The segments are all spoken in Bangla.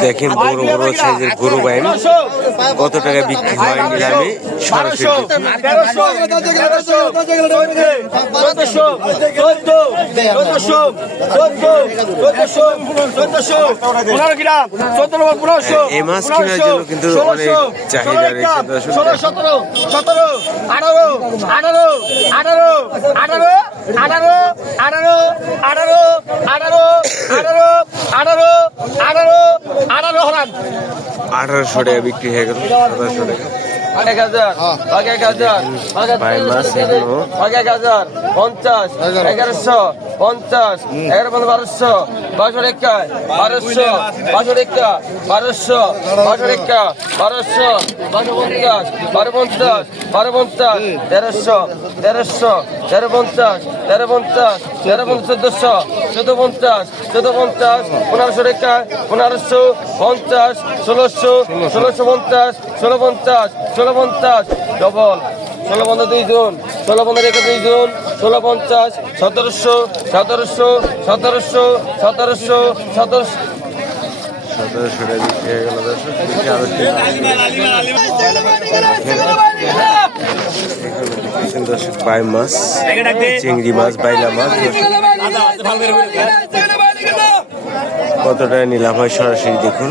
দেখেন বড় বড় সাইজের গরু বাইন কত টাকা বিক্রি হয় নিলামে? সরাসরি এই মাছ কেনার জন্য কিন্তু অনেক চাহিদা রয়েছে সতেরো। আঠারো। আঠারো। আঠারো। আঠারো। আঠারো আঠারো আঠারো আঠারো আঠারো আঠারো আঠারো আঠারো হরান আঠারোশো টাকা বিক্রি হয়ে গেল সতেরোশো টাকা। এক হাজার এক হাজার এক হাজার পঞ্চাশ এগারোশো। পঞ্চাশ এগারো পনেরো বারোশো বারোশো রেখা বারোশো বারোশো রেখা বারোশো বারোশো রেখা বারোশো বারোশো পঞ্চাশ বারো পঞ্চাশ বারো পঞ্চাশ তেরোশো তেরোশো তেরো পঞ্চাশ তেরো পঞ্চাশ তেরো পঞ্চাশ, চোদ্দশো চোদ্দ পঞ্চাশ চোদ্দ পঞ্চাশ পনেরোশো রেখা, পনেরোশো, পঞ্চাশ, ষোলোশো ষোলোশো পঞ্চাশ ষোলো পঞ্চাশ ষোলো পঞ্চাশ ডবল ষোলো পনেরো দুই জন ষোলো পনেরো রেখে দুই জন ষোলো পঞ্চাশ সতেরোশো সতেরোশো সতেরোশো সতেরোশো সতেরোশো বিক্রি হয়ে গেল দর্শক দর্শক বাই মাছ চিংড়ি মাছ বাইলা মাছ। কতটা টাকা নিলাম হয় সরাসরি দেখুন।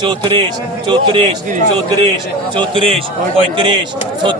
চৌত্রিশ চৌত্রিশ চৌত্রিশ পঁয়ত্রিশ ছত্রিশ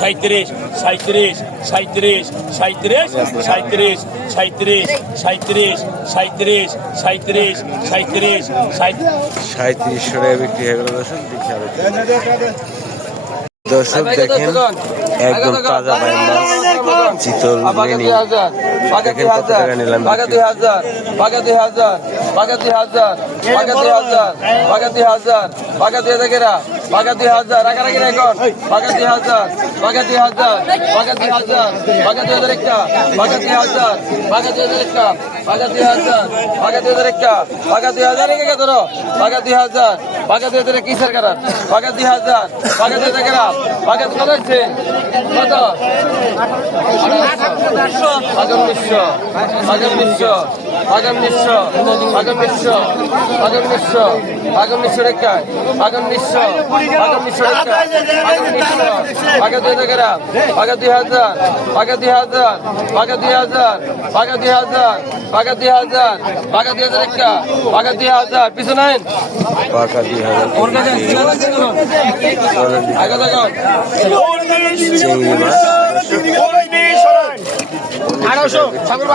সাঁত্রিশ সাঁত্রিশ সাঁত্রিশ সাঁত্রিশ সাঁত্রিশ সাঁত্রিশ সাঁত্রিশ সাঁত্রিশ সাঁত্রিশ সাঁত্রিশ সাঁত্রিশ সাঁত্রিশশো টাকা বিক্রি হয়ে গেল দর্শক। দর্শক দেখেন একদম তাজা বাই মাছ চিতল লেনি দেখেন কত টাকা নিলাম বাগা দুই হাজার বাগা দুই হাজার বাগা দুই হাজার বাগা দুই হাজার বাগা দুই হাজার বাগা দুই হাজার বাগা দুই হাজার আগে এখন বাগা দুই হাজার বাগা দুই হাজার বাগা দুই হাজার বাগা দুই হাজার একটা বাগা দুই হাজার বাগা দুই হাজার একটা বাগা দুই হাজার বাগা দুই হাজার একটা বাগা দুই হাজার রেখে ধরো বাগা দুই হাজার বাগা দুই হাজার কিসের কারণ বাগা দুই হাজার বাগা দুই হাজার কেরা বাগা কত হচ্ছে কত আগাম বিশ্ব আগাম বিশ্ব আগাম বিশ্ব আগাম বিশ্ব আগাম বিশ্ব আগাম বিশ্ব রেখায় আগাম বিশ্ব আগাম বিশ্ব রেখায় আগাম বিশ্ব আগা দুই টাকা আগা দুই হাজার আগা দুই হাজার আগা দুই হাজার আগা দুই হাজার আগা দুই হাজার আগা দুই হাজার একটা আগা দুই হাজার পিছু নাই পাকা দুই হাজার আগা দেখো চিংড়ি মাছ আড়াইশো সাগর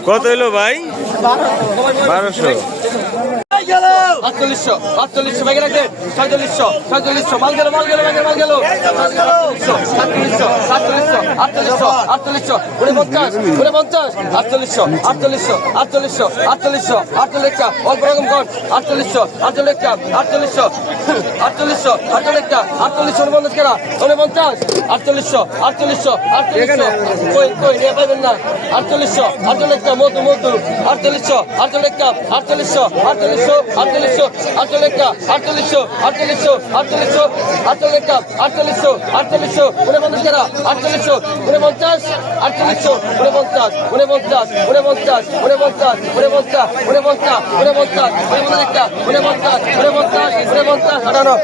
হয়ে গেল কত এলো ভাই বারোশো আটচল্লিশশো আটচল্লিশশো ব্যাগে ছয়চল্লিশশো ছয়চল্লিশশো মাল গেল মাল গেল ব্যাগে মাল গেল। সাতচল্লিশশো সাতচল্লিশশো। আটচল্লিশশো আটচল্লিশশো উনি পঞ্চাশ উনি পঞ্চাশ আটচল্লিশশো আটচল্লিশশো আটচল্লিশশো আটচল্লিশশো আটচল্লিশটা অল্প রকম কর আটচল্লিশশো আটচল্লিশটা আটচল্লিশশো আটচল্লিশশো আটচল্লিশটা আটচল্লিশশো উনপঞ্চাশ কেনা উনপঞ্চাশ আটচল্লিশশো আটচল্লিশশো আটচল্লিশশো কই কই নিয়ে পাইবেন না আটচল্লিশশো আটচল্লিশটা মধু মধু আটচল্লিশশো আটচল্লিশটা আটচল্লিশশো আটচল্লিশশো আটচল্লিশশো আটচল্লিশটা আটচল্লিশশো আটচল্লিশশো আটচল্লিশশো আটচল্লিশটা আটচল্লিশশো আটচল্লিশশো উনপঞ্চাশ কেনা আটচল্লিশশো উনপঞ্চাশ আটচল্লিশশো উনপঞ্চাশ উনপঞ্চাশ উনপঞ্চাশ উনপঞ্চাশ উনপঞ্চাশ উনপঞ্চাশ উনপঞ্চাশ উনপঞ্চাশ একটা উনপঞ্চাশ উনপঞ্চাশ উনপঞ্চাশ আটানো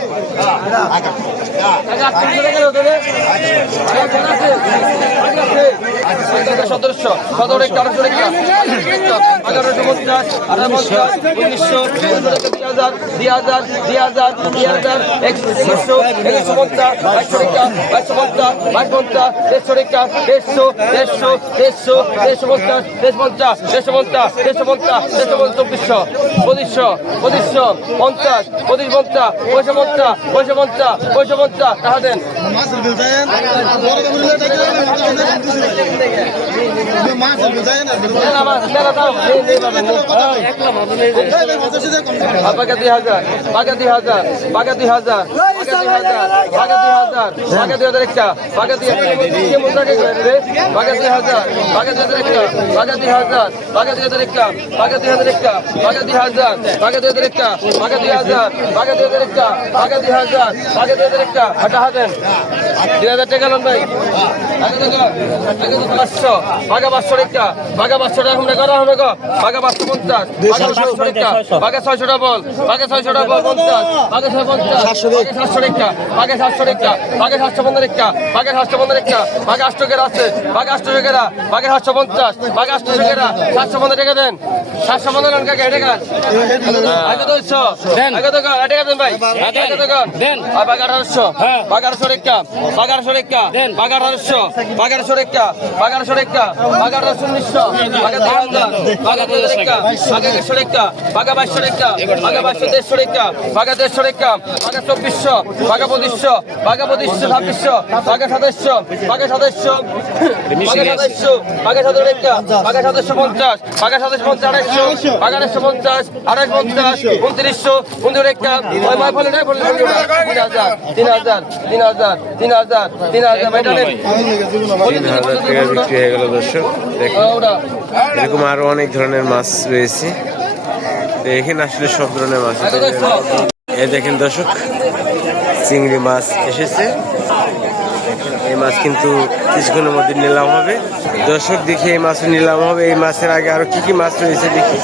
সতেরোশো সতেরো একটা আঠারোশো এগারোশো পঞ্চাশ আঠারো পঞ্চাশ উনিশশো দুই হাজার দুই হাজার দুই হাজার দুই হাজার একশো একশো পঞ্চাশ বাইশশো রেখা বাইশশো পঞ্চাশ বাইশ পঞ্চাশ রেখা দেড়শো দেড়শো দেড়শো দেড়শো পঞ্চাশ দেড়শো পঞ্চাশ দেড়শো পঞ্চাশ দেড়শো পঞ্চাশ দেড়শো চব্বিশশো পঁচিশশো পঁচিশশো পঞ্চাশ পঁচিশ পঞ্চাশ পয়সা পঞ্চাশ পয়সা পঞ্চাশ পয়সা পঞ্চাশ টাকা দেন। বাঘা দুই হাজার বাঘা দুই হাজার বাঘা দুই হাজার। ভাগা দুই হাজার ভাগা দুই হাজার একটা ভাগা দুই ভাগা দুই হাজার ভাগা দুই হাজার একটা ভাগা দুই হাজার ভাগা দুই হাজার একটা ভাগা দুই হাজার একটা ভাগা দুই হাজার ভাগা দুই হাজার হাজার দুই হাজার একটা ভাগা পাঁচশো। ভাগা পাঁচশো একটা, ভাগা পাঁচশো টাকা আমরা করা পাঁচশো পঞ্চাশ, ভাগা পাঁচশো টাকা ভাগা বল ভাগা ছয়শো টাকা বল পঞ্চাশ, ভাগা ছয় সাতশো একটা বাঘা সাতশো একটা বাঘা সাতশো পনেরো একটা বাঘা সাতশো পনেরো একটা বাঘা টাকা আছে বাঘা আটশো টাকা বাঘা সাতশো পঞ্চাশ বাঘা আটশো টাকা সাতশো পনেরো টাকা দেন সাতশো পনেরো টাকা এটা গান আগে তো ইচ্ছো আগে তো গান এটা দেন ভাই আগে তো গান দেন আর বাঘা আঠারোশো বাঘা আঠারোশো একটা বাঘা আঠারোশো একটা বাঘা আঠারোশো বাঘা আঠারোশো একটা বাঘা আঠারোশো একটা বাঘা আঠারোশো উনিশশো বাঘা বাঘা হাজার একটা বাঘা দেড়শো একটা বাঘা বাইশশো একটা বাঘা বাইশশো দেড়শো একটা বাঘা দেড়শো একটা বাঘা চব্বিশশো বাঘা পঁচিশশো বাঘা পঁচিশশো ছাব্বিশশো বাঘা সাতাইশশো বাঘা সাতাইশশো বাঘা একটা বাঘা সাতাশশো পঞ্চাশ বাঘা পঞ্চাশ আড়াইশো বাঘা আড়াইশো পঞ্চাশ আড়াইশ পঞ্চাশ উনত্রিশশো উনত্রিশ একটা ওই মাই ফলে ফলে তিন হাজার তিন হাজার তিন হাজার তিন হাজার তিন হাজার তিন হাজার টাকা বিক্রি হয়ে গেল দর্শক দেখেন। ওটা। এরকম আরও অনেক ধরনের মাছ রয়েছে। এখানে আসলে সব ধরনের মাছ আছে। এই দেখেন দর্শক চিংড়ি মাছ এসেছে এই মাছ কিন্তু কিছুক্ষণের মধ্যে নিলাম হবে দর্শক দেখি এই মাছ নিলাম হবে এই মাছের আগে আরও কি কি মাছ রয়েছে দেখি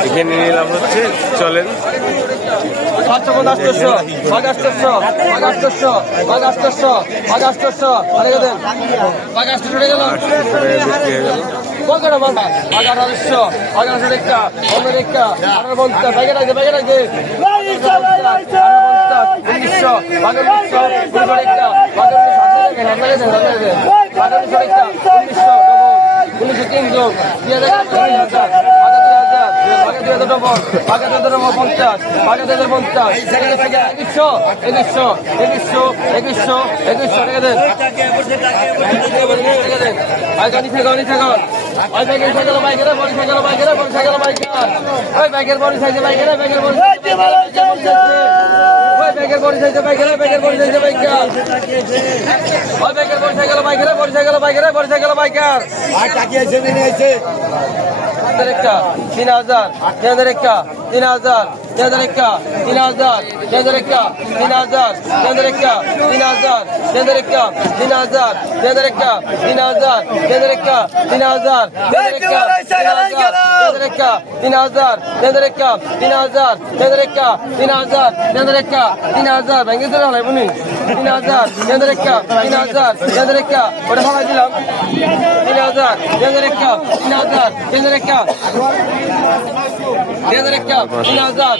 এখানে নিলাম হচ্ছে চলেন হয়ে পনেরো মাথা এগারোশো এগারোশো রেখা পনেরো রেখা আঠারো পঞ্চাশ ব্যাগে রাখছে ব্যাগে রাখছে। উনিশশো বাগানিশো পনেরো রেখা বাগানিশো রেখা উনিশশো উনিশশো তিনশো দুই হাজার দুই হাজার আগে দুই হাজার পঞ্চাশ আগে দুই হাজার পঞ্চাশ একশো একশো একশো একশো একশো টাকা দেন আগে নিচে গো নিচে গো ওই সাইকেল বাইকের বড়ি সাইকেল বাইকের বড়ি সাইকেল বাইকার ওই ব্যাগের বড়ি সাইকেল বাইকের ব্যাগের বড়ি ওই ব্যাগের বড়ি সাইকেল বাইকের ব্যাগের বড়ি সাইকেল বাইকার ওই ব্যাগের বড়ি সাইকেল বাইকের বড়ি সাইকেল বাইকের বড়ি সাইকেল বাইকার তিন হাজার তিন একটা তিন হাজার তিন হাজার তিন হাজার Tedarikka, dinazar, tedarikka, dinazar, tedarikka, dinazar, tedarikka, dinazar, tedarikka, dinazar, tedarikka, dinazar, tedarikka, tedarikka, dinazar, tedarikka, dinazar, tedarikka, dinazar, tedarikka, dinazar. Ben getir alay bunu. Dinazar, tedarikka, dinazar, tedarikka. Orada hala dilam. Dinazar, tedarikka, dinazar, tedarikka. Tedarikka, dinazar,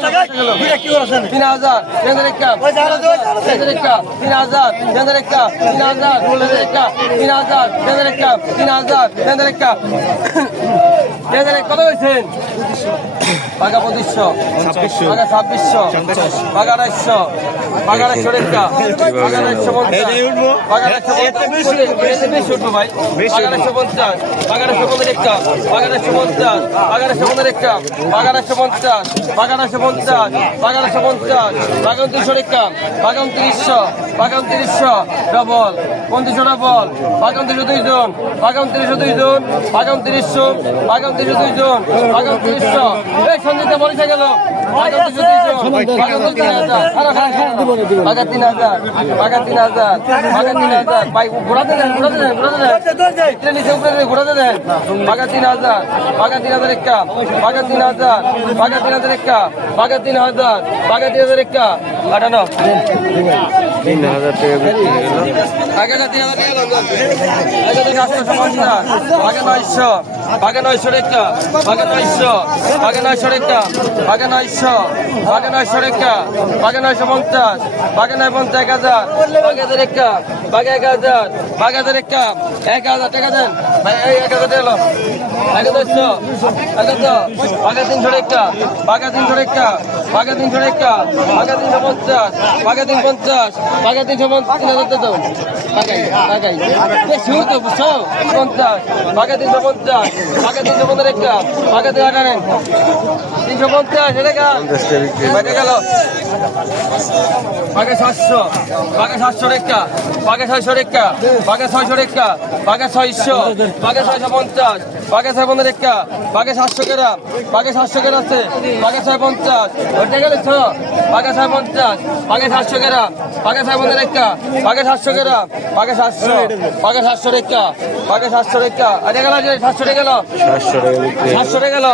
তিন তিন হাজার কেন্দ্র তিন হাজার কেন্দ্র তিন হাজার কেন্দ্র রেখা তিন হাজার পঁচিশশো পাকা ছাব্বিশশো পাকা আড়াইশো পাকা আড়াইশো রেখা পাকা আড়াইশো পঞ্চাশ পাকা আড়াইশো পঞ্চাশ উঠবো ভাই পাকা আড়াইশো পঞ্চাশ পাকা আড়াইশো পঞ্চাশ পঞ্চাশ বাগানশো পঞ্চাশ, বাগান তিনশো রেখাম বাগান তিরিশশো বাগান তিরিশশো ডবল পঞ্চাশশো ডবল বাগান তিরিশশো দুইজন বাগান তিরিশশো দুইজন বাগান তিরিশশো বাগান তিরিশশো দুইজন বাগান তিরিশশো এই সন্ধিতে মরিষা গেল। দুশো তিন হাজার খারাপ তিন হাজার বাঘা তিন হাজার ঘোরাতে দেন ঘোরাতে দেন ঘোরাতে দেন ট্রেন উপরে ঘোরাতে দেন বাঘা তিন হাজার বাঘা তিন হাজার একটা বাঘা তিন হাজার বাঘা তিন হাজার একটা বাঘা তিন হাজার বাঘা তিন হাজার একটা আটানো তিন হাজার টাকা বিক্রি হয়ে আগে তিন হাজার টাকা লাগবে আগে নয়শো আগে নয় সরেকা বাগে নয়শো বাগে নয় সরেকা বাগে নয়শো বাগে নয় সরেকা বাগে নয়শো পঞ্চাশ বাগে নয় পঞ্চাশ এক হাজার বাগে হাজার এক বাগে এক হাজার বাগে হাজার রেখা এক হাজার টাকা দেন। এক হাজার আগে দশশো আগে বাগে তিনশো রেখা বাগে তিনশো রেখা বাগে তিনশো রেখা বাগে তিনশো পঞ্চাশ বাগে তিন পঞ্চাশ বাগে তিনশো পঞ্চাশ বেশি পঞ্চাশ বাগে তিনশো পঞ্চাশ বাগে তিনশো পঞ্চাশ একটা হাজার তিনশো পঞ্চাশ এটা গেল। বাগে সাতশো বাগে সাতশো রেখা বাগে ছয়শো রেখা বাগে ছয়শো রেখা বাগে ছয়শো বাগে ছয়শো পঞ্চাশ বাগে ছয় রেখা বাগে সাতশো গ্রাম বাগে সাতশো গ্রাম আছে বাগে ছয় পঞ্চাশ। ওইটা গেলে ছ বাগে ছয় পঞ্চাশ বাগে সাতশো গ্রাম বাগে ছয় পঞ্চাশ রেখা বাগে সাতশো গ্রাম বাগে সাতশো বাগে সাতশো রেখা বাগে সাতশো রেখা। আরে গেল সাতশো রে গেল। সাতশো বিক্রি গেল।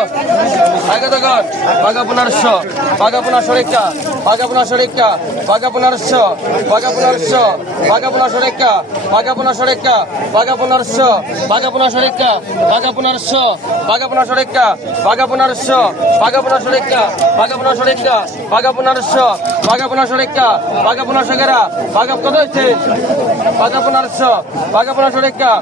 আগে তো কর বাঘা পনেরোশো বাঘা পনেরোশো রেখা। পনেরোশো বাঘা পনেরোশো রেখা বাঘা পনেরোশো রেখা বাঘা পনেরোশো বাঘা পনেরোশো রেখা বাঘা পনেরোশো গেরা বাঘা কত হচ্ছে বাঘা পনেরোশো বাঘা পনেরোশো রেখা